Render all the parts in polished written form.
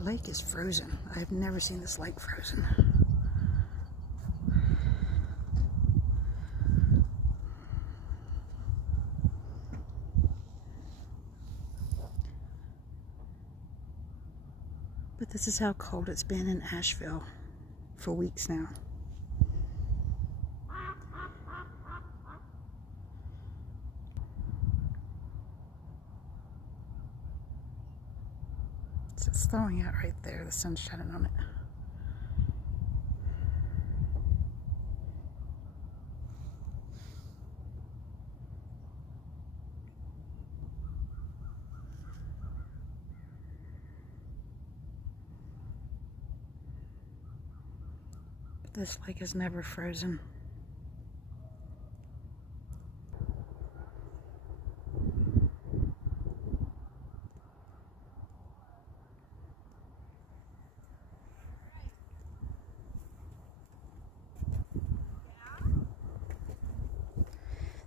The lake is frozen. I've never seen this lake frozen. But this is how cold it's been in Asheville for weeks now. It's thawing out right there. The sun's shining on it. But this lake is never frozen.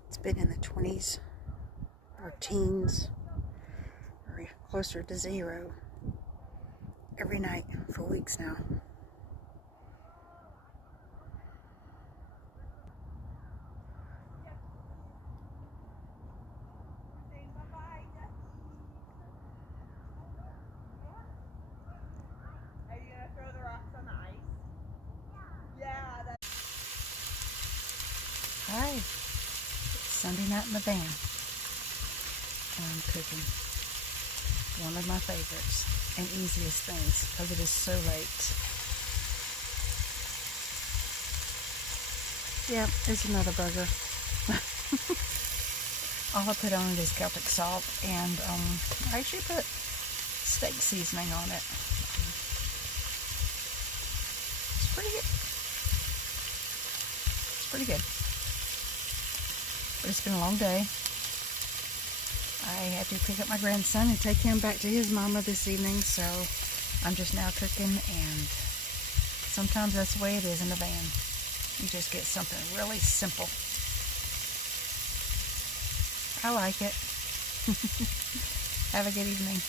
It's been in the 20s or teens or closer to 0 every night for weeks now. Hi, it's Sunday night in the van, and I'm cooking one of my favorites and easiest things because it is so late. Yep, it's another burger. All I put on it is Celtic salt, and I actually put steak seasoning on it. It's pretty good. It's pretty good. But it's been a long day. I had to pick up my grandson and take him back to his mama this evening, so I'm just now cooking, and sometimes that's the way it is in the van. You just get something really simple. I like it. Have a good evening.